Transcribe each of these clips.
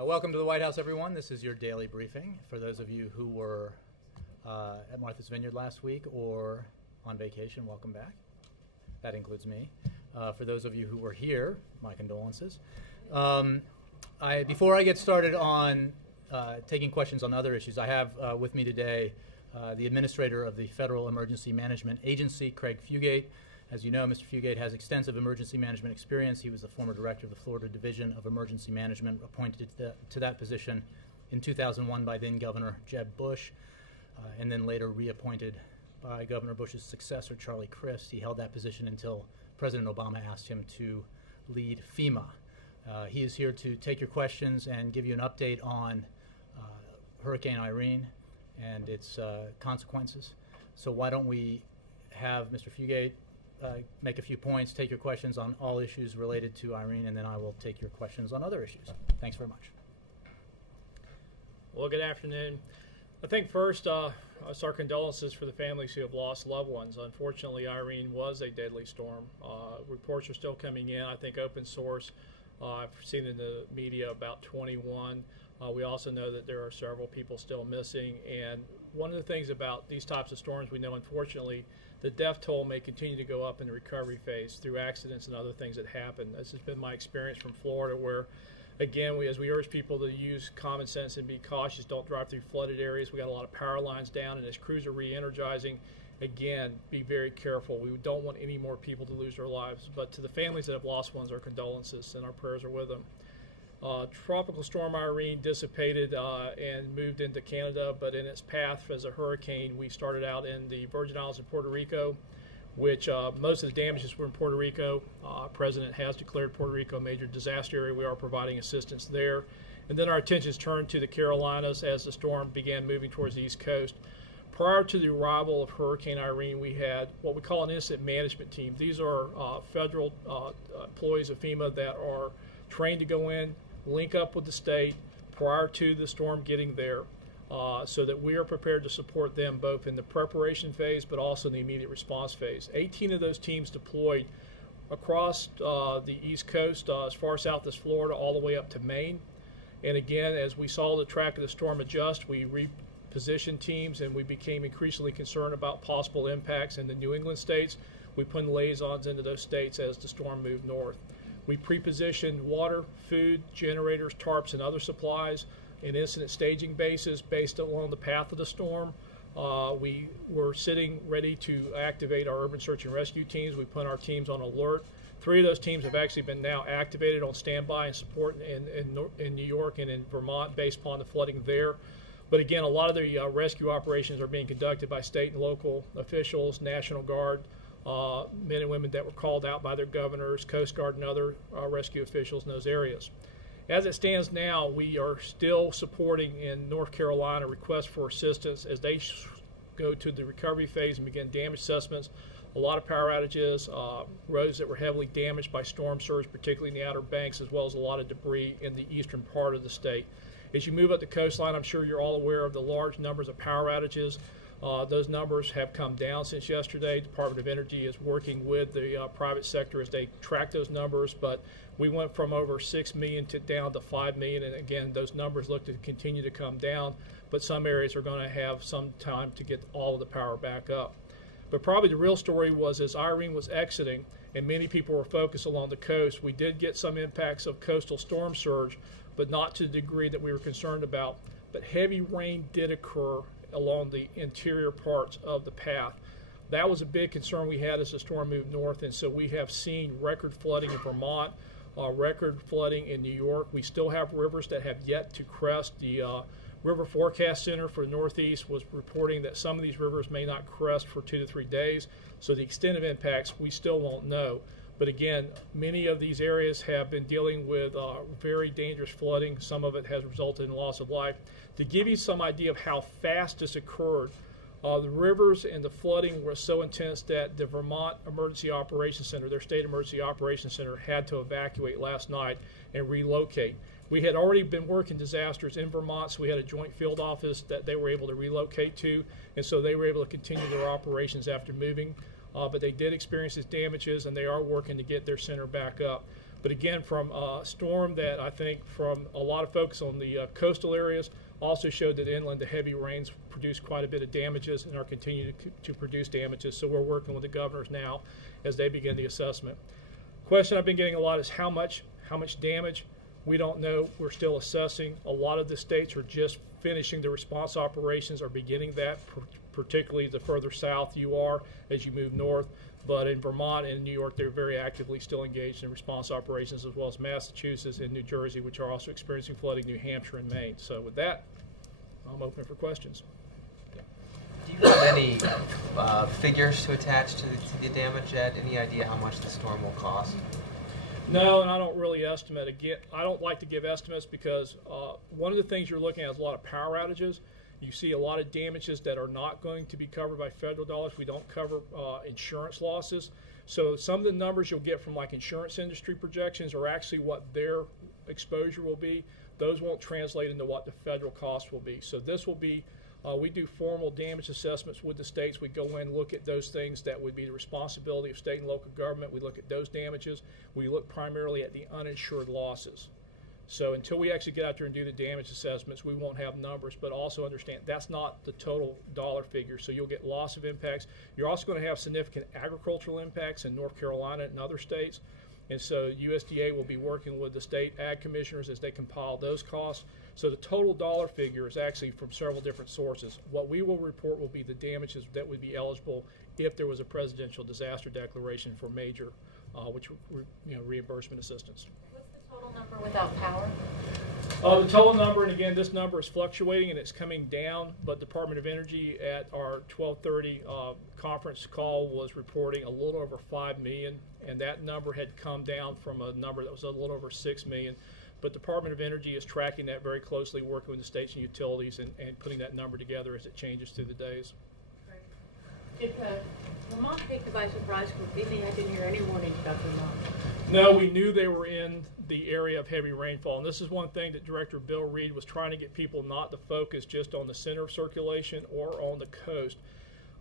Welcome to the White House, everyone. This is your daily briefing. For those of you who were at Martha's Vineyard last week or on vacation, welcome back. That includes me. For those of you who were here, my condolences. Before I get started on taking questions on other issues, I have with me today the administrator of the Federal Emergency Management Agency, Craig Fugate. As you know, Mr. Fugate has extensive emergency management experience. He was the former director of the Florida Division of Emergency Management, appointed to that position in 2001 by then Governor Jeb Bush, and then later reappointed by Governor Bush's successor, Charlie Crist. He held that position until President Obama asked him to lead FEMA. He is here to take your questions and give you an update on Hurricane Irene and its consequences. So why don't we have Mr. Fugate make a few points, take your questions on all issues related to Irene, and then I will take your questions on other issues. Thanks very much. Well, good afternoon. I think first, our condolences for the families who have lost loved ones. Unfortunately, Irene was a deadly storm. Reports are still coming in. I think open source, I've seen in the media about 21. We also know that there are several people still missing. And one of the things about these types of storms, we know, unfortunately, the death toll may continue to go up in the recovery phase through accidents and other things that happen. This has been my experience from Florida, where, again, as we urge people to use common sense and be cautious, don't drive through flooded areas. We got a lot of power lines down, and as crews are re-energizing, again, be very careful. We don't want any more people to lose their lives. But to the families that have lost ones, our condolences and our prayers are with them. Tropical Storm Irene dissipated and moved into Canada, but in its path as a hurricane, we started out in the Virgin Islands of Puerto Rico, which most of the damages were in Puerto Rico. President has declared Puerto Rico a major disaster area. We are providing assistance there. And then our attentions turned to the Carolinas as the storm began moving towards the East Coast. Prior to the arrival of Hurricane Irene, we had what we call an incident management team. These are federal employees of FEMA that are trained to go in, link up with the state prior to the storm getting there, so that we are prepared to support them both in the preparation phase but also in the immediate response phase. 18 of those teams deployed across the East Coast, as far south as Florida, all the way up to Maine. And again, as we saw the track of the storm adjust, we repositioned teams and we became increasingly concerned about possible impacts in the New England states. We put liaisons into those states as the storm moved north. We pre-positioned water, food, generators, tarps, and other supplies in incident staging bases based along the path of the storm. We were sitting ready to activate our urban search and rescue teams. We put our teams on alert. 3 of those teams have actually been now activated on standby and support in New York and in Vermont based upon the flooding there. But again, a lot of the rescue operations are being conducted by state and local officials, National Guard, men and women that were called out by their governors, Coast Guard, and other rescue officials in those areas. As it stands now, we are still supporting in North Carolina requests for assistance as they go to the recovery phase and begin damage assessments. A lot of power outages, roads that were heavily damaged by storm surge, particularly in the Outer Banks, as well as a lot of debris in the eastern part of the state. As you move up the coastline, I'm sure you're all aware of the large numbers of power outages. Those numbers have come down since yesterday. The Department of Energy is working with the private sector as they track those numbers, but we went from over 6 million down to 5 million, and again, those numbers look to continue to come down, but some areas are going to have some time to get all of the power back up. But probably the real story was as Irene was exiting and many people were focused along the coast, we did get some impacts of coastal storm surge, but not to the degree that we were concerned about. But heavy rain did occur along the interior parts of the path. That was a big concern we had as the storm moved north, and so we have seen record flooding in Vermont, record flooding in New York. We still have rivers that have yet to crest. The River Forecast Center for the Northeast was reporting that some of these rivers may not crest for 2 to 3 days, so the extent of impacts we still won't know. But again, many of these areas have been dealing with very dangerous flooding. Some of it has resulted in loss of life. To give you some idea of how fast this occurred, the rivers and the flooding were so intense that the Vermont Emergency Operations Center, their state emergency operations center, had to evacuate last night and relocate. We had already been working disasters in Vermont, so we had a joint field office that they were able to relocate to, and so they were able to continue their operations after moving. But they did experience these damages, and they are working to get their center back up. But again, from a storm that I think from a lot of focus on the coastal areas, also showed that inland the heavy rains produced quite a bit of damages and are continuing to produce damages. So we're working with the governors now as they begin the assessment. Question I've been getting a lot is how much damage? We don't know. We're still assessing. A lot of the states are just finishing the response operations or beginning that, particularly the further south you are as you move north. But in Vermont and New York, they're very actively still engaged in response operations, as well as Massachusetts and New Jersey, which are also experiencing flooding, New Hampshire and Maine. So with that, I'm open for questions. Do you have any figures to attach to the damage yet? Any idea how much the storm will cost? No, and I don't really estimate. Again, I don't like to give estimates because one of the things you're looking at is a lot of power outages. You see a lot of damages that are not going to be covered by federal dollars. We don't cover insurance losses. So some of the numbers you'll get from like insurance industry projections are actually what their exposure will be. Those won't translate into what the federal cost will be. So this will be, we do formal damage assessments with the states. We go in and look at those things that would be the responsibility of state and local government. We look at those damages. We look primarily at the uninsured losses. So until we actually get out there and do the damage assessments, we won't have numbers, but also understand that's not the total dollar figure. So you'll get loss of impacts. You're also going to have significant agricultural impacts in North Carolina and other states. And so USDA will be working with the state ag commissioners as they compile those costs. So the total dollar figure is actually from several different sources. What we will report will be the damages that would be eligible if there was a presidential disaster declaration for major, reimbursement assistance. Total number without power? The total number, and again, this number is fluctuating and it's coming down, but Department of Energy at our 12:30 conference call was reporting a little over 5 million, and that number had come down from a number that was a little over 6 million. But Department of Energy is tracking that very closely, working with the states and utilities and putting that number together as it changes through the days. Did Vermont take the by surprise completely? I didn't hear any warnings about Vermont. No, we knew they were in the area of heavy rainfall. And this is one thing that Director Bill Reed was trying to get people not to focus just on the center of circulation or on the coast.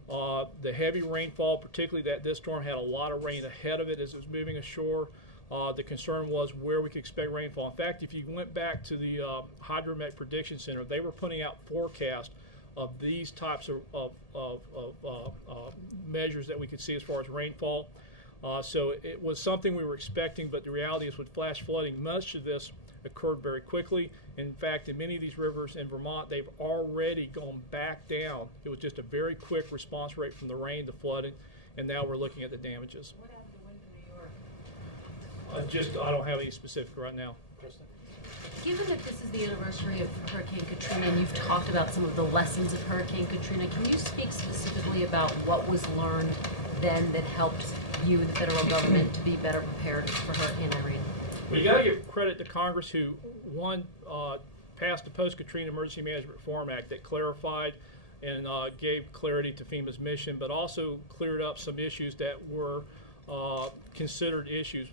The heavy rainfall, particularly that this storm had a lot of rain ahead of it as it was moving ashore. The concern was where we could expect rainfall. In fact, if you went back to the Hydromet Prediction Center, they were putting out forecasts of these types of measures that we could see as far as rainfall. So it was something we were expecting, but the reality is with flash flooding, much of this occurred very quickly. In fact, in many of these rivers in Vermont, they've already gone back down. It was just a very quick response rate from the rain to flooding, and now we're looking at the damages. What happened to wind from New York? I don't have any specific right now. Given that this is the anniversary of Hurricane Katrina and you've talked about some of the lessons of Hurricane Katrina, can you speak specifically about what was learned then that helped you, the federal government, to be better prepared for Hurricane Irene? Well, you got to give credit to Congress who, one, passed the Post-Katrina Emergency Management Reform Act that clarified and gave clarity to FEMA's mission, but also cleared up some issues that were considered issues.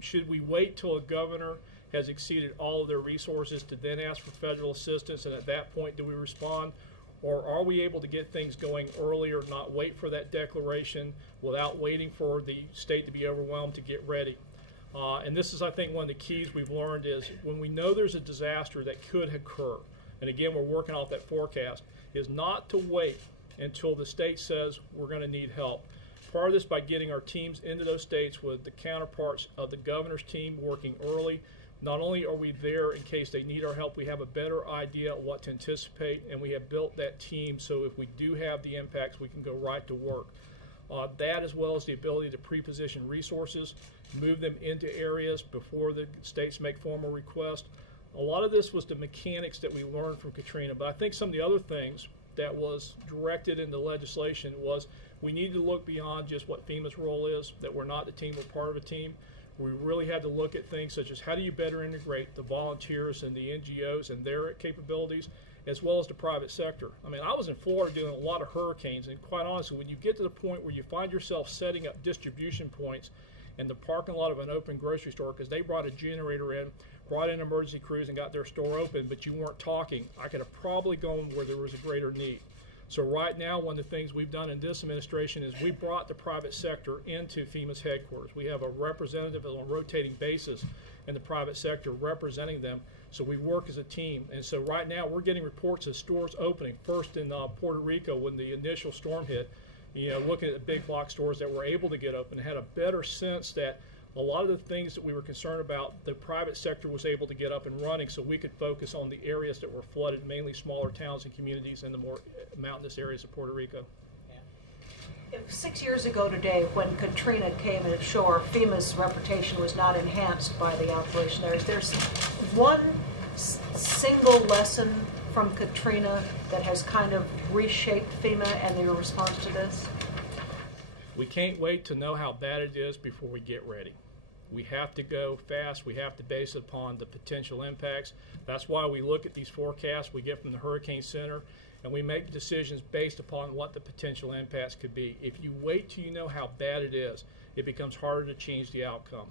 Should we wait till a governor has exceeded all of their resources to then ask for federal assistance, and at that point do we respond? Or are we able to get things going earlier, not wait for that declaration without waiting for the state to be overwhelmed to get ready? And this is, I think, one of the keys we've learned is when we know there's a disaster that could occur, and again, we're working off that forecast, is not to wait until the state says we're going to need help. Part of this by getting our teams into those states with the counterparts of the governor's team working early. Not only are we there in case they need our help, we have a better idea of what to anticipate, and we have built that team so if we do have the impacts, we can go right to work. That, as well as the ability to pre-position resources, move them into areas before the states make formal requests. A lot of this was the mechanics that we learned from Katrina, but I think some of the other things that was directed in the legislation was we need to look beyond just what FEMA's role is, that we're not the team, we're part of a team. We really had to look at things such as how do you better integrate the volunteers and the NGOs and their capabilities, as well as the private sector. I mean, I was in Florida doing a lot of hurricanes, and quite honestly, when you get to the point where you find yourself setting up distribution points in the parking lot of an open grocery store because they brought a generator in, brought in emergency crews and got their store open, but you weren't talking, I could have probably gone where there was a greater need. So right now, one of the things we've done in this administration is we brought the private sector into FEMA's headquarters. We have a representative on a rotating basis in the private sector representing them, so we work as a team. And so right now, we're getting reports of stores opening, first in Puerto Rico when the initial storm hit, looking at the big box stores that were able to get open, had a better sense that a lot of the things that we were concerned about, the private sector was able to get up and running, so we could focus on the areas that were flooded, mainly smaller towns and communities in the more mountainous areas of Puerto Rico. If 6 years ago today, when Katrina came ashore, FEMA's reputation was not enhanced by the operation there. Is there one single lesson from Katrina that has kind of reshaped FEMA and their response to this? We can't wait to know how bad it is before we get ready. We have to go fast. We have to base it upon the potential impacts. That's why we look at these forecasts we get from the Hurricane Center, and we make decisions based upon what the potential impacts could be. If you wait till you know how bad it is, it becomes harder to change the outcome.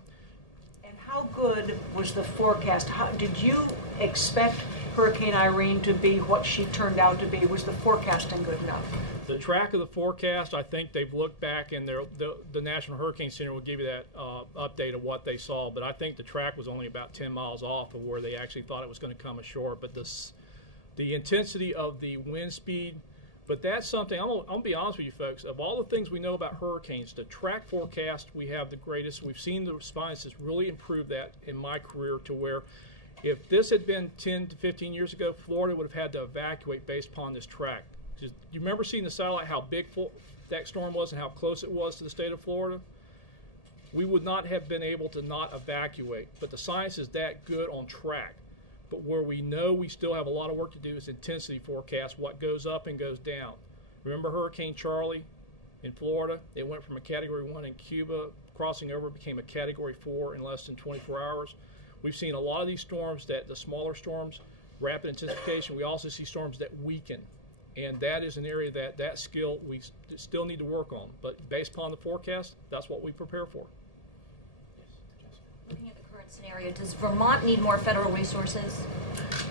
And how good was the forecast? Did you expect Hurricane Irene to be what she turned out to be? Was the forecasting good enough? The track of the forecast, I think they've looked back, and the National Hurricane Center will give you that update of what they saw, but I think the track was only about 10 miles off of where they actually thought it was going to come ashore. But the intensity of the wind speed, but that's something, I'm going to be honest with you folks, of all the things we know about hurricanes, the track forecast we have the greatest. We've seen the responses really improve that in my career, to where if this had been 10 to 15 years ago, Florida would have had to evacuate based upon this track. You remember seeing the satellite, how big that storm was and how close it was to the state of Florida? We would not have been able to not evacuate, but the science is that good on track. But where we know we still have a lot of work to do is intensity forecast, what goes up and goes down. Remember Hurricane Charlie in Florida? It went from a Category 1 in Cuba, crossing over, became a Category 4 in less than 24 hours. We've seen a lot of these storms, that the smaller storms, rapid intensification. We also see storms that weaken. And that is an area that skill we still need to work on. But based upon the forecast, that's what we prepare for. Looking at the current scenario, does Vermont need more federal resources?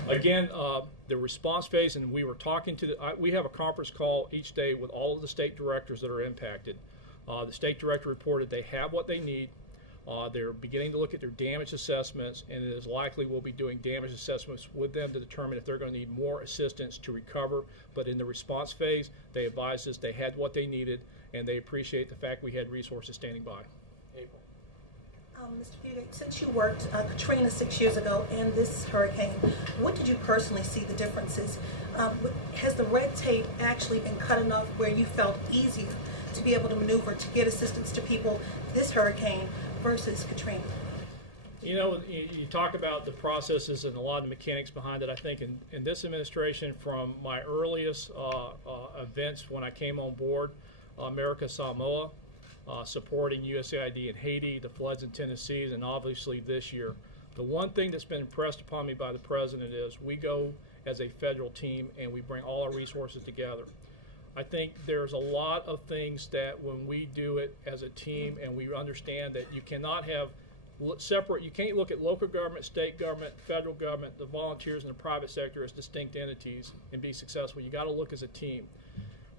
Again, the response phase, and we were talking to we have a conference call each day with all of the state directors that are impacted. The state director reported they have what they need. They're beginning to look at their damage assessments, and it is likely we'll be doing damage assessments with them to determine if they're going to need more assistance to recover. But in the response phase, they advised us they had what they needed, and they appreciate the fact we had resources standing by. April. Mr. Fugate, since you worked Katrina 6 years ago and this hurricane, what did you personally see the differences? Has the red tape actually been cut enough where you felt easier to be able to maneuver to get assistance to people this hurricane versus Katrina? You know, you talk about the processes and a lot of the mechanics behind it. I think in this administration, from my earliest events when I came on board, America Samoa, supporting USAID in Haiti, the floods in Tennessee, and obviously this year. The one thing that's been impressed upon me by the President is we go as a federal team and we bring all our resources together. I think there's a lot of things that when we do it as a team and we understand that you cannot have separate, you can't look at local government, state government, federal government, the volunteers, and the private sector as distinct entities and be successful. You got to look as a team.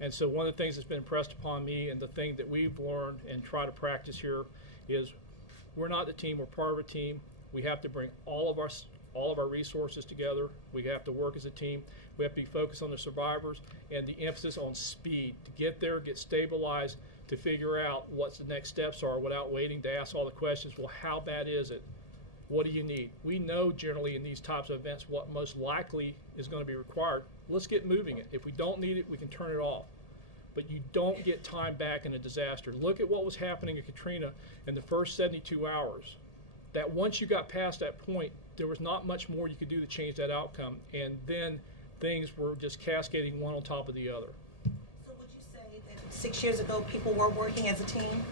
And so one of the things that's been impressed upon me, and the thing that we've learned and try to practice here, is we're not the team, we're part of a team. We have to bring all of our resources together. We have to work as a team. We have to be focused on the survivors, and the emphasis on speed to get there, get stabilized, to figure out what the next steps are without waiting to ask all the questions. Well, how bad is it? What do you need? We know generally in these types of events what most likely is going to be required. Let's get moving it. If we don't need it, we can turn it off. But you don't get time back in a disaster. Look at what was happening at Katrina in the first 72 hours. That once you got past that point, there was not much more you could do to change that outcome. And then things were just cascading one on top of the other. So would you say that 6 years ago people were working as a team?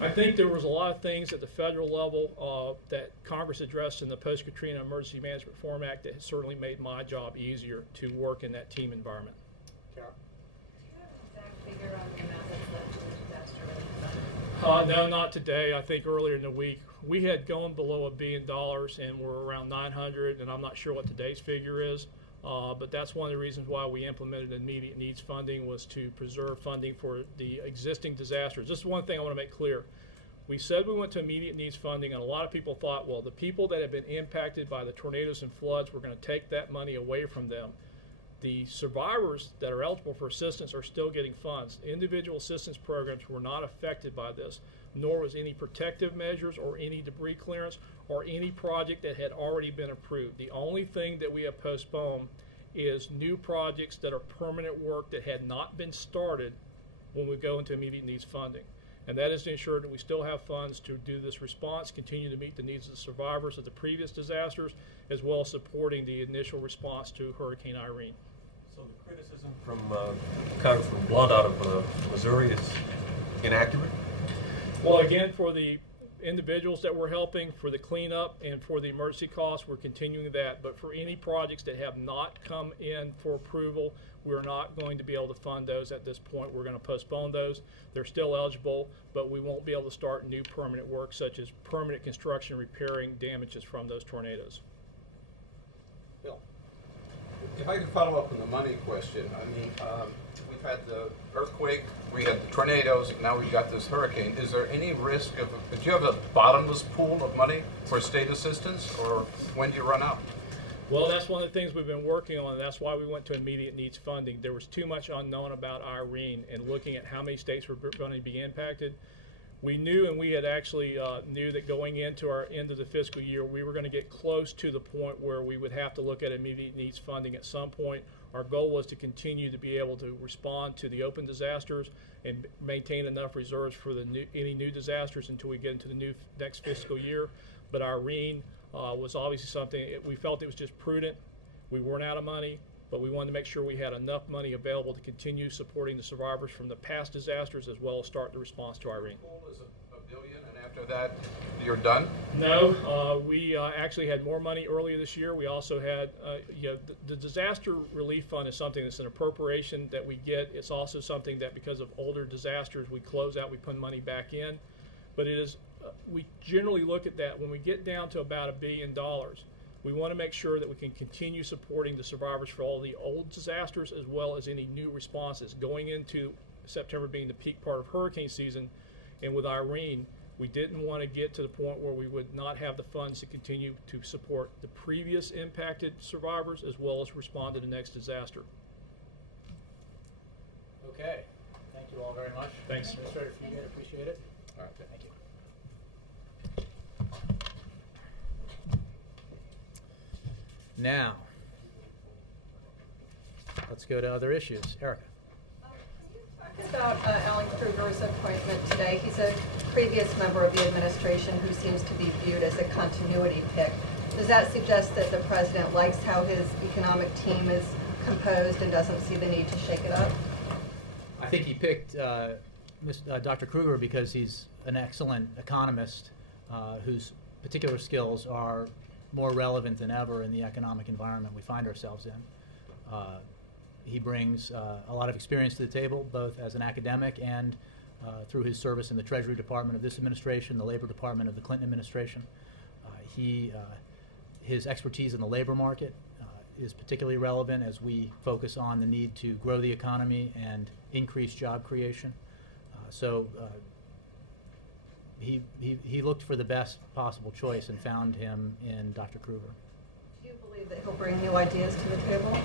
I think there was a lot of things at the federal level that Congress addressed in the Post-Katrina Emergency Management Reform Act that certainly made my job easier to work in that team environment. Carol? Do you have an exact figure on the amount that's left in the disaster relief fund? No, not today. I think earlier in the week we had gone below $1 billion and we're around 900, and I'm not sure what today's figure is. But that's one of the reasons why we implemented immediate needs funding, was to preserve funding for the existing disasters. This is one thing I want to make clear. We said we went to immediate needs funding, and a lot of people thought, well, the people that have been impacted by the tornadoes and floods, we're going to take that money away from them. The survivors that are eligible for assistance are still getting funds. Individual assistance programs were not affected by this, nor was any protective measures or any debris clearance or any project that had already been approved. The only thing that we have postponed is new projects that are permanent work that had not been started when we go into immediate needs funding. And that is to ensure that we still have funds to do this response, continue to meet the needs of the survivors of the previous disasters, as well as supporting the initial response to Hurricane Irene. So the criticism from Congressman Blunt out of Missouri is inaccurate? Well, again, for the individuals that we're helping, for the cleanup and for the emergency costs, we're continuing that. But for any projects that have not come in for approval, we're not going to be able to fund those at this point. We're going to postpone those. They're still eligible, but we won't be able to start new permanent work, such as permanent construction repairing damages from those tornadoes. Bill, if I could follow up on the money question. I mean, we've had the earthquake, we had the tornadoes, and now we've got this hurricane. Is there any risk of, do you have a bottomless pool of money for state assistance, or when do you run out? Well, that's one of the things we've been working on. That's why we went to immediate needs funding. There was too much unknown about Irene, and looking at how many states were going to be impacted. We knew, and we had actually knew that going into our end of the fiscal year, we were going to get close to the point where we would have to look at immediate needs funding at some point. Our goal was to continue to be able to respond to the open disasters and maintain enough reserves for the any new disasters until we get into the next fiscal year. But Irene was obviously something we felt it was just prudent. We weren't out of money, but we wanted to make sure we had enough money available to continue supporting the survivors from the past disasters, as well as start the response to Irene. Pool is $1 billion, and after that, you're done? No, we actually had more money earlier this year. We also had, the disaster relief fund is something that's an appropriation that we get. It's also something that, because of older disasters, we close out, we put money back in. But it is, we generally look at that when we get down to about $1 billion. We want to make sure that we can continue supporting the survivors for all the old disasters, as well as any new responses. Going into September being the peak part of hurricane season, and with Irene, we didn't want to get to the point where we would not have the funds to continue to support the previous impacted survivors, as well as respond to the next disaster. Okay. Thank you all very much. Thanks. Administrator Fugate, appreciate it. All right, thank you. Now, let's go to other issues. Erica. Can you talk about Alan Kruger's appointment today? He's a previous member of the administration who seems to be viewed as a continuity pick. Does that suggest that the president likes how his economic team is composed and doesn't see the need to shake it up? I think he picked Dr. Kruger because he's an excellent economist whose particular skills are more relevant than ever in the economic environment we find ourselves in. He brings a lot of experience to the table, both as an academic and through his service in the Treasury Department of this administration, the Labor Department of the Clinton administration. His expertise in the labor market is particularly relevant as we focus on the need to grow the economy and increase job creation. He looked for the best possible choice and found him in Dr. Kruger. Do you believe that he'll bring new ideas to the table?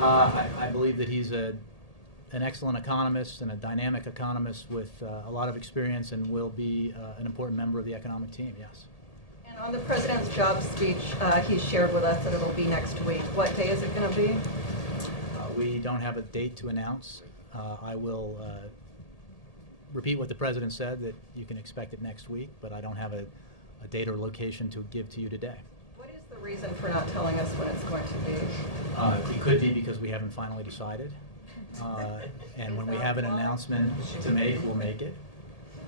I believe that he's an excellent economist and a dynamic economist with a lot of experience and will be an important member of the economic team, yes. And on the president's job speech, he shared with us that it'll be next week. What day is it going to be? We don't have a date to announce. I will repeat what the president said, that you can expect it next week, but I don't have a date or location to give to you today. What is the reason for not telling us when it's going to be? It could be because we haven't finally decided. And when we have an announcement to make, we'll make it.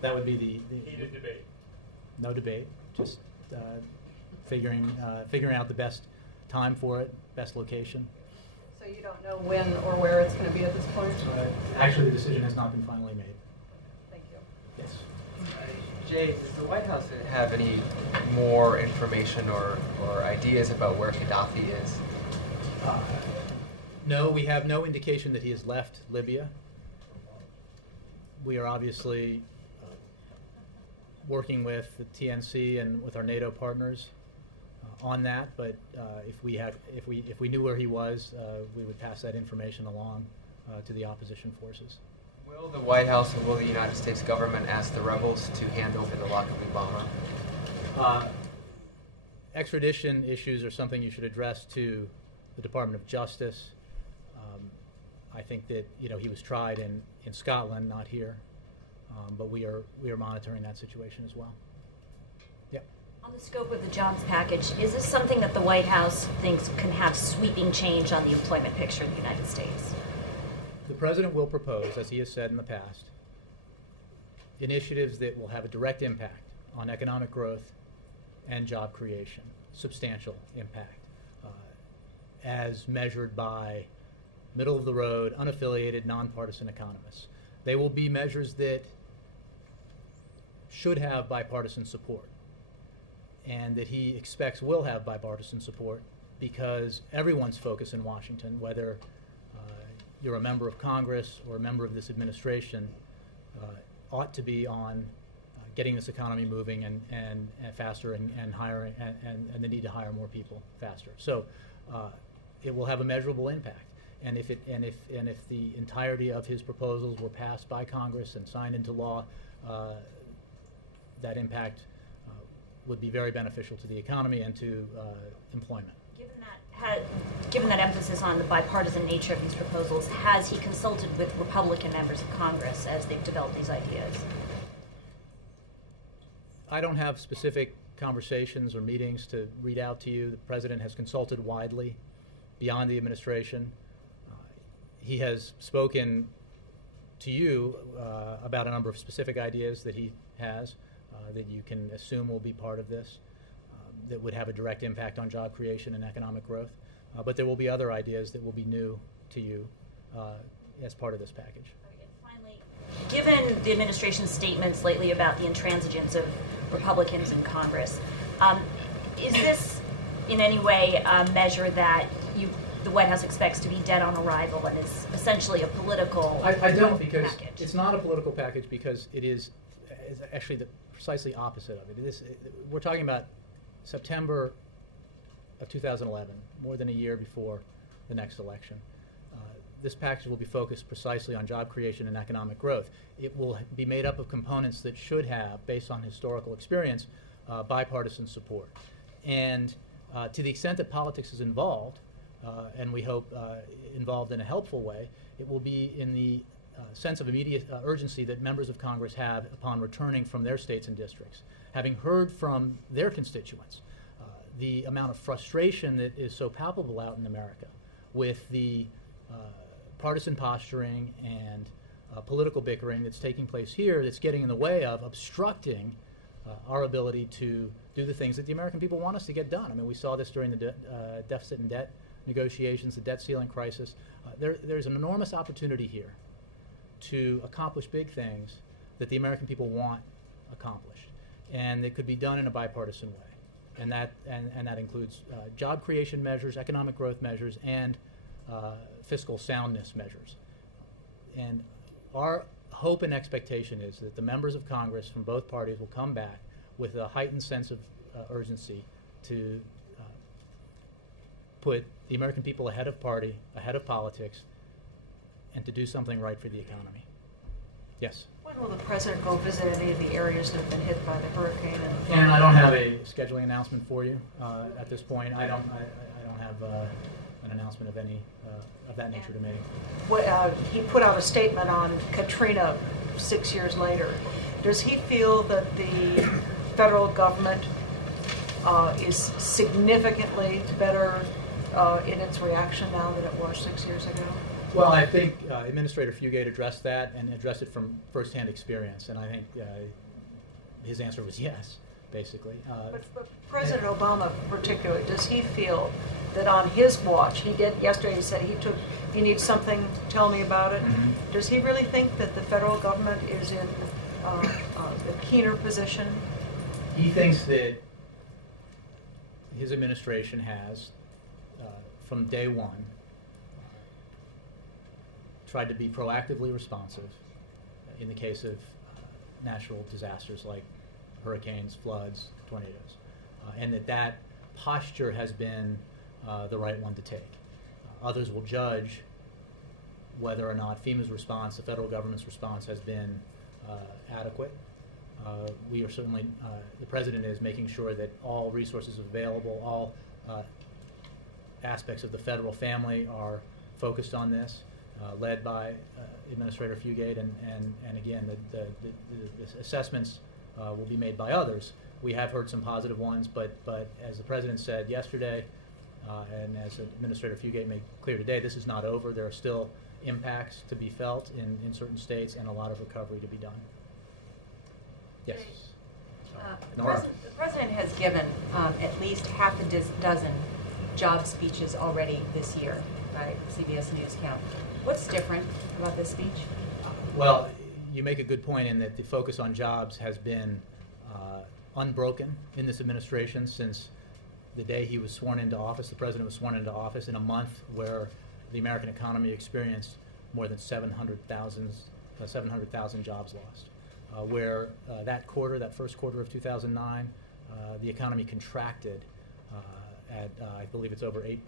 That would be the Heated debate. No debate, just figuring out the best time for it, best location. So you don't know when or where it's going to be at this point? Actually, the decision has not been finally made. Thank you. Yes. Jay, does the White House have any more information or ideas about where Gaddafi is? No, we have no indication that he has left Libya. We are obviously working with the TNC and with our NATO partners on that, but if we knew where he was, we would pass that information along to the opposition forces. Will the White House and will the United States government ask the rebels to hand over the Lockerbie bomber? Extradition issues are something you should address to the Department of Justice. I think that he was tried in Scotland, not here, but we are monitoring that situation as well. Yeah. On the scope of the jobs package, is this something that the White House thinks can have sweeping change on the employment picture of the United States? The President will propose, as he has said in the past, initiatives that will have a direct impact on economic growth and job creation, substantial impact, as measured by middle-of-the-road, unaffiliated, nonpartisan economists. They will be measures that should have bipartisan support, and that he expects will have bipartisan support because everyone's focus in Washington, whether you're a member of Congress or a member of this administration, ought to be on getting this economy moving and faster and hiring and the need to hire more people faster. So it will have a measurable impact. And if the entirety of his proposals were passed by Congress and signed into law, that impact would be very beneficial to the economy and to employment. Given that emphasis on the bipartisan nature of these proposals, has he consulted with Republican members of Congress as they've developed these ideas? I don't have specific conversations or meetings to read out to you. The President has consulted widely beyond the administration. He has spoken to you about a number of specific ideas that he has that you can assume will be part of this, that would have a direct impact on job creation and economic growth. But there will be other ideas that will be new to you as part of this package. Finally, given the administration's statements lately about the intransigence of Republicans in Congress, is this in any way a measure that the White House expects to be dead on arrival and is essentially a political I don't, because package? It's not a political package because it is actually the precisely opposite of it. We're talking about September of 2011, more than a year before the next election. This package will be focused precisely on job creation and economic growth. It will be made up of components that should have, based on historical experience, bipartisan support. And to the extent that politics is involved, and we hope involved in a helpful way, it will be in the sense of immediate urgency that members of Congress have upon returning from their states and districts, having heard from their constituents the amount of frustration that is so palpable out in America with the partisan posturing and political bickering that's taking place here, that's getting in the way of obstructing our ability to do the things that the American people want us to get done. I mean, we saw this during the deficit and debt negotiations, the debt ceiling crisis. There's an enormous opportunity here to accomplish big things that the American people want accomplished, and it could be done in a bipartisan way, and that includes job creation measures, economic growth measures, and fiscal soundness measures. And our hope and expectation is that the members of Congress from both parties will come back with a heightened sense of urgency to put the American people ahead of party, ahead of politics, and to do something right for the economy. Yes? When will the President go visit any of the areas that have been hit by the hurricane? And I don't have a scheduling announcement for you at this point. I don't have an announcement of any of that nature to make. He put out a statement on Katrina 6 years later. Does he feel that the federal government is significantly better in its reaction now than it was 6 years ago? Well, I think Administrator Fugate addressed that and addressed it from firsthand experience, and I think his answer was yes, basically. But President Obama particularly, does he feel that on his watch, he did yesterday, he said if you need something, tell me about it. Mm-hmm. Does he really think that the federal government is in a keener position? He thinks that his administration has, from day one, tried to be proactively responsive in the case of natural disasters like hurricanes, floods, tornadoes, and that posture has been the right one to take. Others will judge whether or not FEMA's response, the federal government's response, has been adequate. We are certainly, the President is making sure that all resources available, all aspects of the federal family are focused on this, led by Administrator Fugate, and again, the assessments will be made by others. We have heard some positive ones, but as the President said yesterday, and as Administrator Fugate made clear today, this is not over. There are still impacts to be felt in certain states and a lot of recovery to be done. Yes. Nora. The President has given at least half a dozen job speeches already this year by CBS News count. What's different about this speech? Well, you make a good point in that the focus on jobs has been unbroken in this administration since the day he was sworn into office. The President was sworn into office in a month where the American economy experienced more than 700,000 jobs lost. Where that first quarter of 2009, the economy contracted at, I believe it's over 8%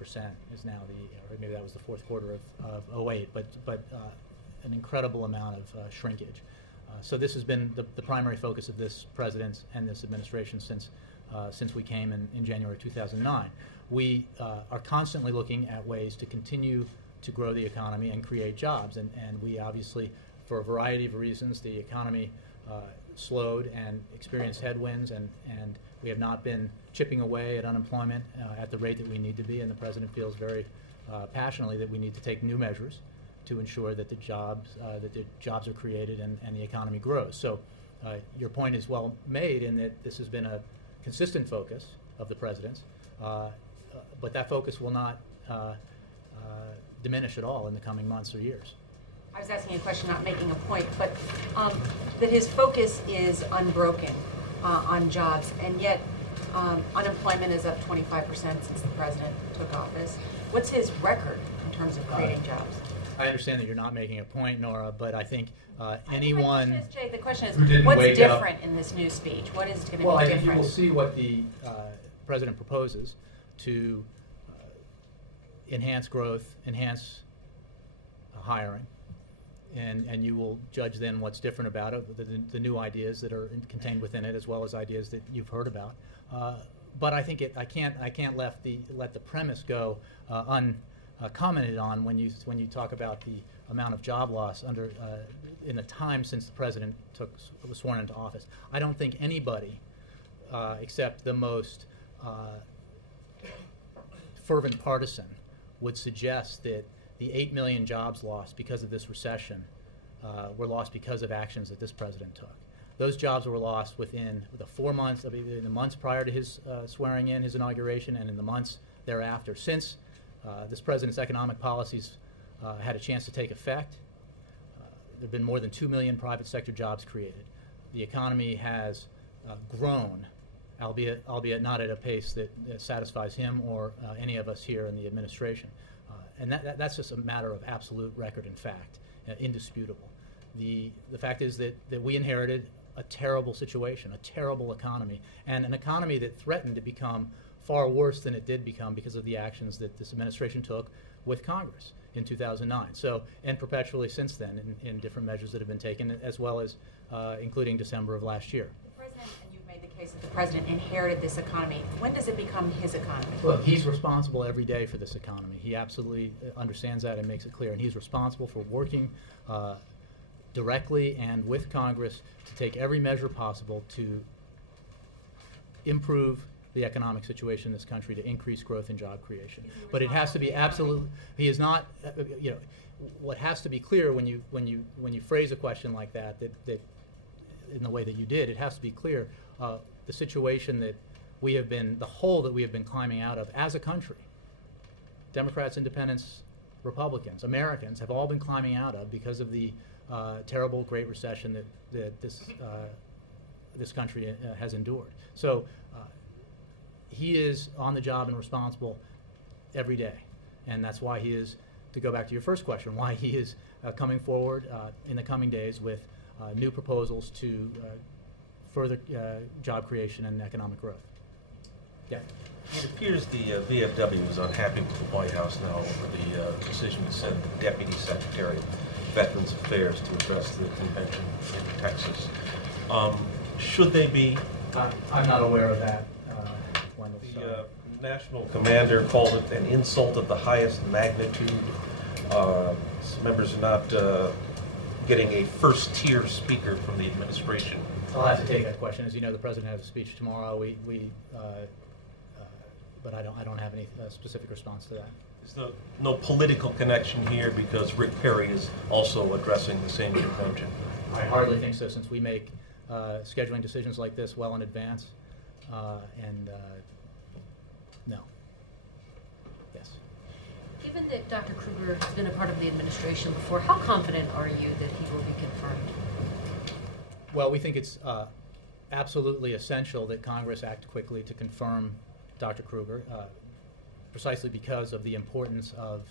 is now or maybe that was the fourth quarter of 08, but an incredible amount of shrinkage. So this has been the primary focus of this President and this administration since we came in January 2009. We are constantly looking at ways to continue to grow the economy and create jobs, and we obviously, for a variety of reasons, the economy slowed and experienced headwinds, and we have not been chipping away at unemployment at the rate that we need to be, and the President feels very passionately that we need to take new measures to ensure that the jobs are created and the economy grows. So your point is well made in that this has been a consistent focus of the President's, but that focus will not diminish at all in the coming months or years. I was asking a question, not making a point, but that his focus is unbroken on jobs, and yet unemployment is up 25% since the President took office. What's his record in terms of creating jobs? I understand that you're not making a point, Nora, but I think anyone... Jay, the question is, what's different in this new speech? What is going to be different? Well, I think you will see what the President proposes to enhance growth, enhance hiring, and you will judge then what's different about it, the new ideas that are contained within it, as well as ideas that you've heard about. But I think I can't let the premise go uncommented on when you talk about the amount of job loss in the time since the President was sworn into office. I don't think anybody, except the most fervent partisan, would suggest that the 8 million jobs lost because of this recession were lost because of actions that this President took. Those jobs were lost within the 4 months, in the months prior to his swearing in, his inauguration, and in the months thereafter. Since this President's economic policies had a chance to take effect, there have been more than 2 million private sector jobs created. The economy has grown, albeit not at a pace that satisfies him or any of us here in the administration. And that's just a matter of absolute record and fact, indisputable. The fact is that we inherited a terrible situation, a terrible economy, and an economy that threatened to become far worse than it did become because of the actions that this administration took with Congress in 2009. So, and perpetually since then in different measures that have been taken, as well as including December of last year. The President, and you've made the case that the President inherited this economy. When does it become his economy? Look, he's responsible every day for this economy. He absolutely understands that and makes it clear. And he's responsible for working directly and with Congress to take every measure possible to improve the economic situation in this country, to increase growth and job creation. But it has to be absolutely. He is not. What has to be clear when you phrase a question like that in the way that you did, it has to be clear the situation that we have been, the hole that we have been climbing out of as a country. Democrats, Independents, Republicans, Americans have all been climbing out of because of the terrible Great Recession that this country has endured. So he is on the job and responsible every day, and that's why he is to go back to your first question, why he is coming forward in the coming days with new proposals to further job creation and economic growth. Yeah. It appears the VFW is unhappy with the White House now over the decision to send the Deputy Secretary of Veterans Affairs to address the convention in Texas. Should they be? I'm not aware of that. Wendell, the national commander called it an insult of the highest magnitude. Members are not getting a first-tier speaker from the administration. I'll have to take that question. As you know, the president has a speech tomorrow. But I don't have any specific response to that. There's no political connection here because Rick Perry is also addressing the same convention. I hardly think so, since we make scheduling decisions like this well in advance. No. Yes. Given that Dr. Kruger has been a part of the administration before, how confident are you that he will be confirmed? Well, we think it's absolutely essential that Congress act quickly to confirm Dr. Kruger, precisely because of the importance of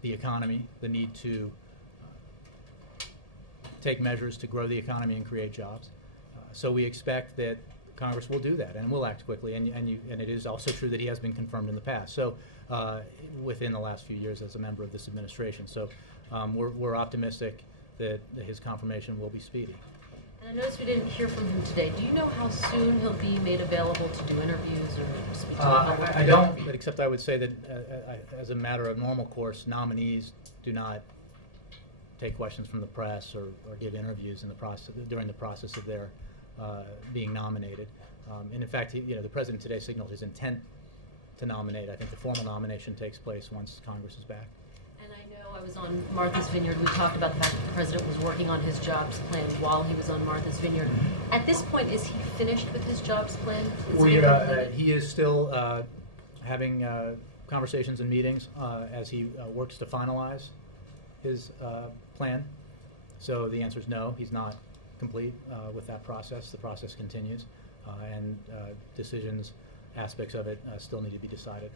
the economy, the need to take measures to grow the economy and create jobs. So we expect that Congress will do that and will act quickly. And it is also true that he has been confirmed in the past. So within the last few years as a member of this administration. So we're optimistic that his confirmation will be speedy. And I noticed we didn't hear from him today. Do you know how soon he'll be made available to do interviews or speak to the public? I don't, but except I would say that as a matter of normal course, nominees do not take questions from the press or give interviews in the process during the process of their being nominated. And in fact, the president today signaled his intent to nominate. I think the formal nomination takes place once Congress is back. And I know I was on Martha's Vineyard. We talked about the fact that the president was working on his jobs plan while he was on Martha's Vineyard. At this point, is he finished with his jobs plan? He is still having conversations and meetings as he works to finalize his plan. So the answer is no, he's not complete with that process. The process continues, and decisions, aspects of it still need to be decided.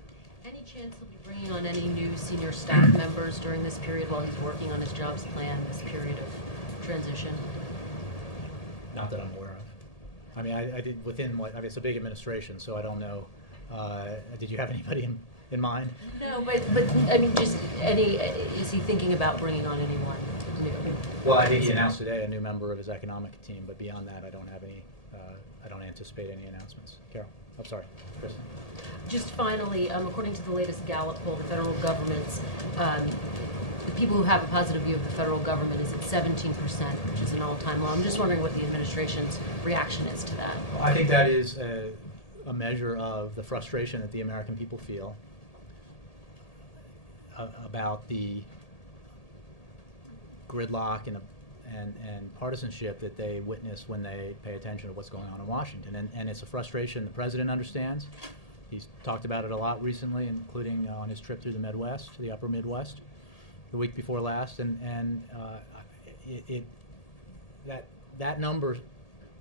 Any chance he'll be bringing on any new senior staff members during this period while he's working on his jobs plan, this period of transition? Not that I'm aware of. I mean, I did within what, I mean, it's a big administration, so I don't know. Did you have anybody in mind? No, but I mean, just is he thinking about bringing on anyone new? Well, I think he announced today a new member of his economic team, but beyond that, I don't have any, I don't anticipate any announcements. Carol, I'm sorry, Kristen. Just finally, according to the latest Gallup poll, the federal government's, the people who have a positive view of the federal government is at 17%, which is an all-time low. I'm just wondering what the administration's reaction is to that. Well, I think that is a measure of the frustration that the American people feel about the gridlock and partisanship that they witness when they pay attention to what's going on in Washington. And it's a frustration the president understands. He's talked about it a lot recently, including on his trip through the Midwest, the upper Midwest, the week before last. And that number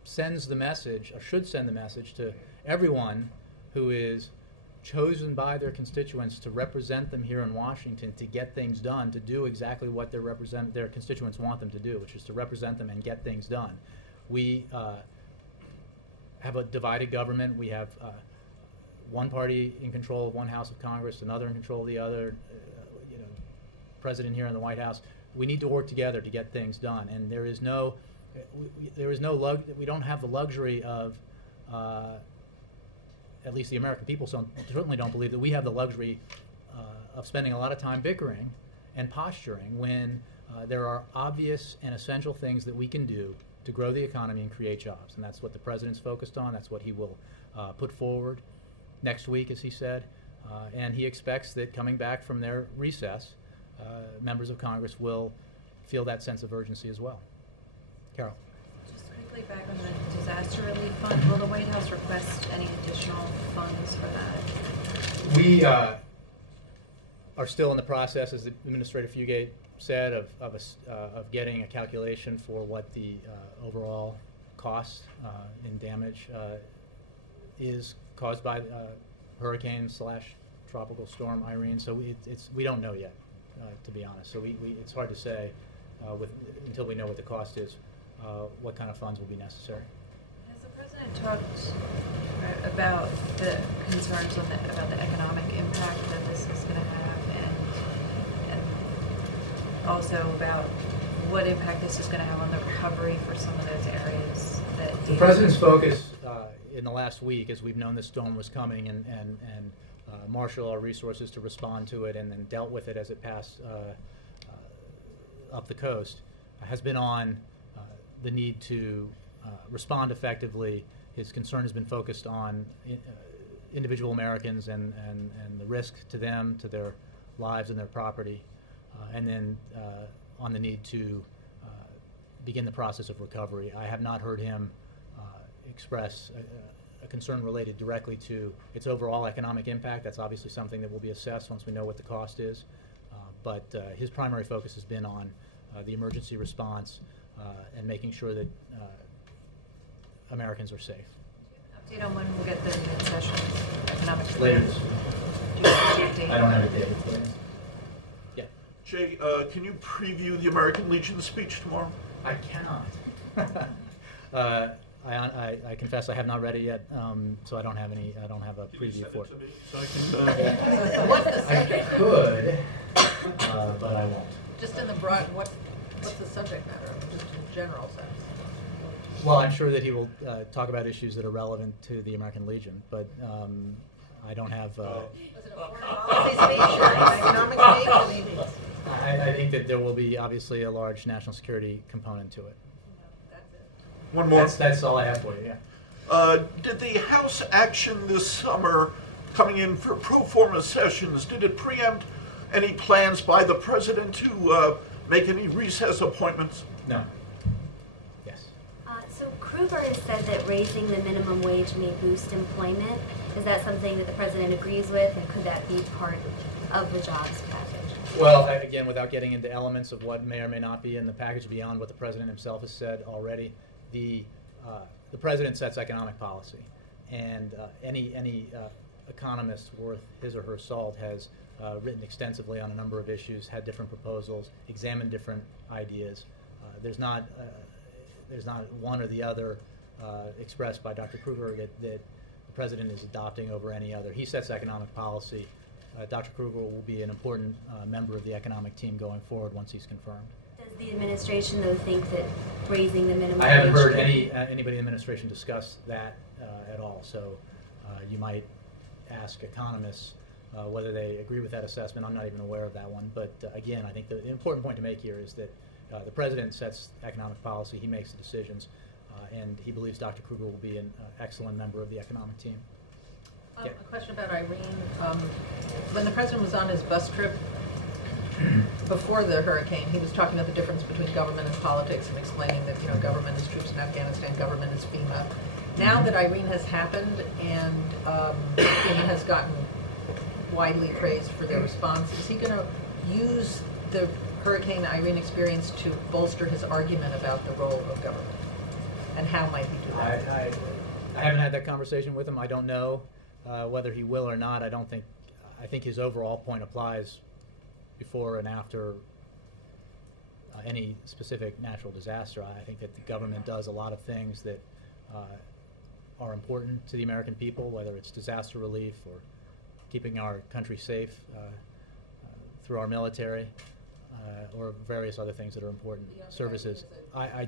sends the message, or should send the message, to everyone who is chosen by their constituents to represent them here in Washington, to get things done, to do exactly what their constituents want them to do, which is to represent them and get things done. We have a divided government. We have one party in control of one house of Congress, another in control of the other, president here in the White House. We need to work together to get things done, and we don't have the luxury of, at least the American people certainly don't believe that we have the luxury of spending a lot of time bickering and posturing when there are obvious and essential things that we can do to grow the economy and create jobs. And that's what the president's focused on. That's what he will put forward next week, as he said. And he expects that coming back from their recess, members of Congress will feel that sense of urgency as well. Carol. Just quickly back on the disaster relief fund, will the White House request any additional funds for that? We are still in the process, as Administrator Fugate said, of getting a calculation for what the overall cost in damage is caused by hurricane / tropical storm Irene. So we don't know yet. to be honest. So it's hard to say until we know what the cost is, what kind of funds will be necessary. Has the president talked about the concerns about the economic impact that this is going to have, and also about what impact this is going to have on the recovery for some of those areas that the president's focus in the last week, as we've known this storm was coming, and marshal our resources to respond to it, and then dealt with it as it passed up the coast, has been on the need to respond effectively. His concern has been focused on individual Americans and the risk to them, to their lives and their property, and then on the need to begin the process of recovery. I have not heard him express a concern related directly to its overall economic impact. That's obviously something that will be assessed once we know what the cost is. But his primary focus has been on the emergency response and making sure that Americans are safe. Update on when we'll get the mid-session economic Later plan? this week. Do you have a date? I don't have a date. Yeah. Jay, can you preview the American Legion speech tomorrow? I cannot. I confess I have not read it yet, so I don't have any. I don't have a preview for it. So I I could, but I won't. Just in the broad, what's the subject matter? Just in general sense. Well, I'm sure that he will talk about issues that are relevant to the American Legion, but I don't have. Was it a foreign policy speech or an economic speech? I mean, I think that there will be obviously a large national security component to it. One more. That's all I have for you. Yeah. Did the House action this summer coming in for pro forma sessions, did it preempt any plans by the president to make any recess appointments? No. Yes. So Kruger has said that raising the minimum wage may boost employment. Is that something that the president agrees with, and could that be part of the jobs package? Well, again, without getting into elements of what may or may not be in the package beyond what the president himself has said already, the president sets economic policy, and any economist worth his or her salt has written extensively on a number of issues, had different proposals, examined different ideas. There's not one or the other expressed by Dr. Kruger that the president is adopting over any other. He sets economic policy. Dr. Kruger will be an important member of the economic team going forward once he's confirmed. Does the administration, though, think that raising the minimum I haven't wage heard anybody in the administration discuss that at all. So you might ask economists whether they agree with that assessment. I'm not even aware of that one. But again, I think the important point to make here is that the president sets economic policy. He makes the decisions, and he believes Dr. Kruger will be an excellent member of the economic team. a question about Irene. When the president was on his bus trip before the hurricane, he was talking about the difference between government and politics and explaining that, you know, government is troops in Afghanistan, government is FEMA. Now that Irene has happened and FEMA has gotten widely praised for their response, is he going to use the Hurricane Irene experience to bolster his argument about the role of government? And how might he do that? I haven't had that conversation with him. I don't know whether he will or not. I think his overall point applies before and after any specific natural disaster. I think that the government does a lot of things that are important to the American people, whether it's disaster relief or keeping our country safe through our military, or various other things that are important services. I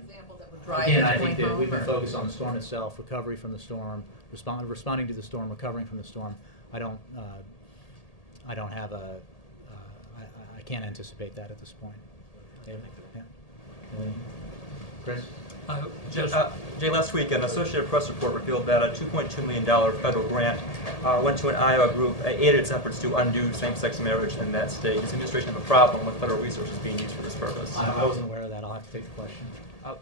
think that we've been focused on the storm itself, recovery from the storm, responding to the storm, recovering from the storm. I can't anticipate that at this point. David? Yeah. Chris? Jay, last week an Associated Press report revealed that a $2.2 million federal grant went to an Iowa group, aided its efforts to undo same-sex marriage in that state. Does the administration have a problem with federal resources being used for this purpose? I wasn't aware of that. I'll have to take the question.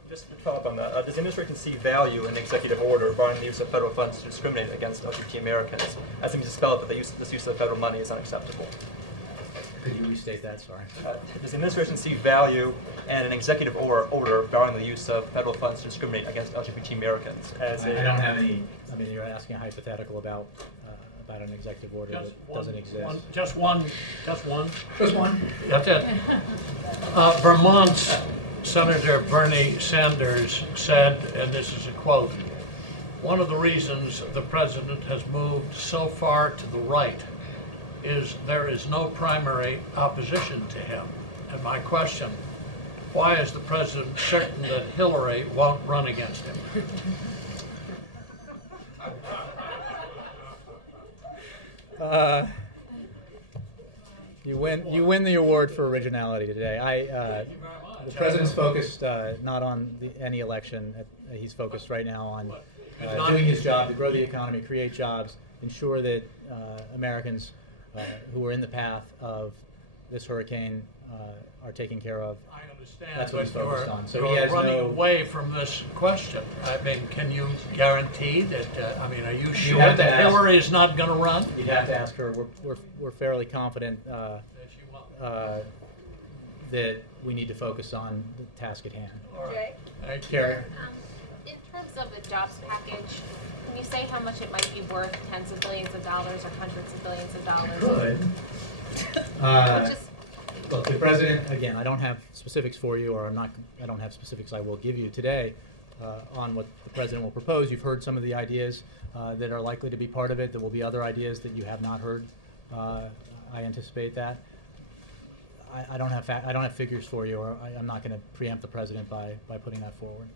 Just to follow up on that, does the administration see value in an executive order barring the use of federal funds to discriminate against LGBT Americans, as it spell out that this use of federal money is unacceptable? Could you restate that? Sorry. Does the administration see value in an executive order barring the use of federal funds to discriminate against LGBT Americans? I don't have any. I mean, you're asking a hypothetical about about an executive order that doesn't exist. Just one. Just one. That's it. Vermont's Senator Bernie Sanders said, and this is a quote, "One of the reasons the president has moved so far to the right is there is no primary opposition to him." And my question, why is the president certain that Hillary won't run against him? You win the award for originality today. The president's focused not on any election. He's focused right now on doing his job to grow the economy, create jobs, ensure that Americans who are in the path of this hurricane are taken care of. I understand. That's what he's focused on. So you're he has running away from this question. I mean, can you guarantee that? I mean, are you sure that Hillary is not going to run? You'd have to ask her. We're fairly confident that we need to focus on the task at hand. Jay? Carrie? In terms of the jobs package, can you say how much it might be worth, tens of billions of dollars or hundreds of billions of dollars? Good. Look, the president, again, I don't have specifics for you, or I don't have specifics I will give you today on what the president will propose. You've heard some of the ideas that are likely to be part of it. There will be other ideas that you have not heard. I anticipate that. I don't have figures for you, or I'm not going to preempt the president by putting that forward.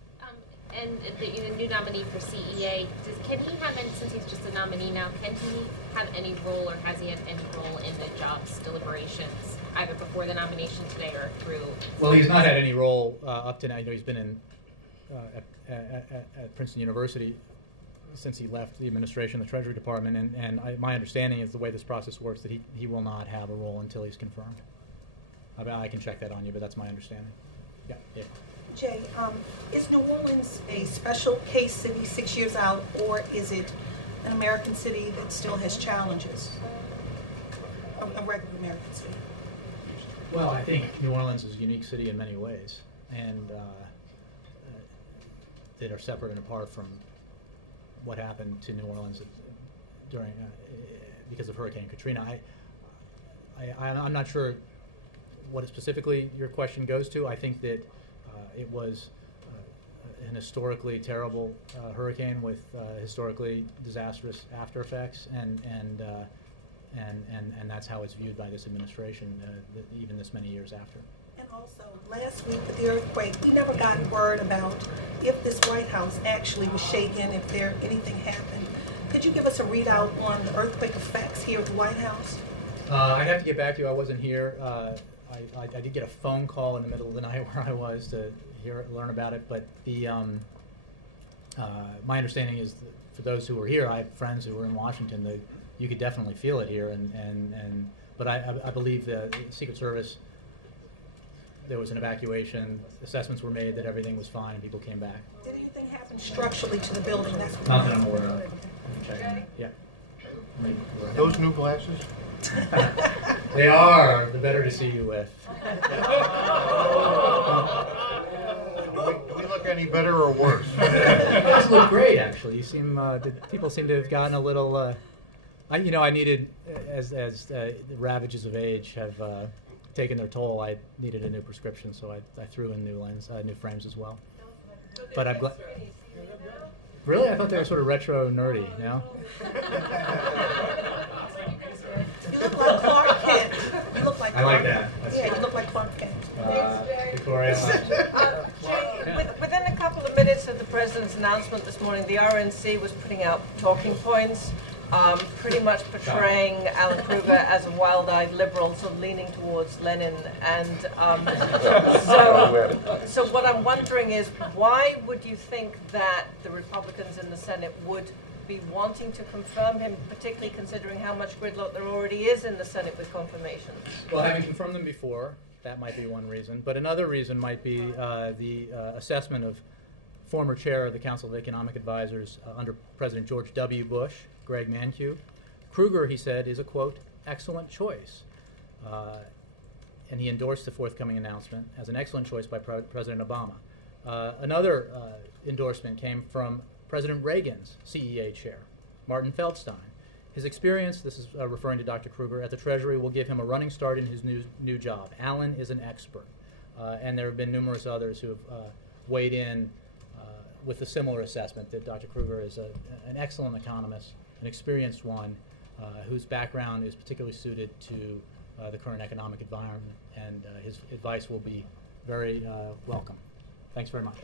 And the new nominee for CEA, can he have any, since he's just a nominee now, can he have any role, or has he had any role in the jobs deliberations, either before the nomination today or through? Well, he's not had any role up to now. You know, he's been in at Princeton University since he left the administration, the Treasury Department, and my understanding is the way this process works that he will not have a role until he's confirmed. I can check that on you, but that's my understanding. Yeah. Jay, is New Orleans a special case city 6 years out, or is it an American city that still has challenges? A regular American city? Well, I think New Orleans is a unique city in many ways, and that are separate and apart from what happened to New Orleans during because of Hurricane Katrina. I'm not sure what specifically your question goes to. I think that it was an historically terrible hurricane with historically disastrous after effects, and that's how it's viewed by this administration, even this many years after. And also, last week with the earthquake, we never got word about if this White House actually was shaken, if anything happened. Could you give us a readout on the earthquake effects here at the White House? I'd have to get back to you. I wasn't here. I did get a phone call in the middle of the night where I was to learn about it. But my understanding is that for those who were here, I have friends who were in Washington. You could definitely feel it here. But I believe the Secret Service, there was an evacuation. Assessments were made that everything was fine and people came back. Did anything happen structurally to the building? That's what not that I'm aware of. Yeah. Those new glasses? They are the better to see you with. Do we look any better or worse? You guys look great, actually. You seem people seem to have gotten a little. I needed as the ravages of age have taken their toll. I needed a new prescription, so I threw in new frames as well. But I'm glad. Really, I thought they were sort of retro nerdy. No. You look like Clark Kent. You look like. I like that. You look like Clark Kent. Victoria. Within a couple of minutes of the president's announcement this morning, the RNC was putting out talking points, pretty much portraying Alan Kruger as a wild-eyed liberal, sort of leaning towards Lenin. And so what I'm wondering is, why would you think that the Republicans in the Senate would be wanting to confirm him, particularly considering how much gridlock there already is in the Senate with confirmations? Well, having confirmed them before, that might be one reason. But another reason might be the assessment of former chair of the Council of Economic Advisors under President George W. Bush, Greg Mankiw. Kruger, he said, is a, quote, excellent choice. And he endorsed the forthcoming announcement as an excellent choice by President Obama. Another endorsement came from President Reagan's CEA chair, Martin Feldstein. His experience, this is referring to Dr. Kruger, at the Treasury will give him a running start in his new job. Alan is an expert, and there have been numerous others who have weighed in with a similar assessment that Dr. Kruger is an excellent economist, an experienced one, whose background is particularly suited to the current economic environment, and his advice will be very welcome. Thanks very much.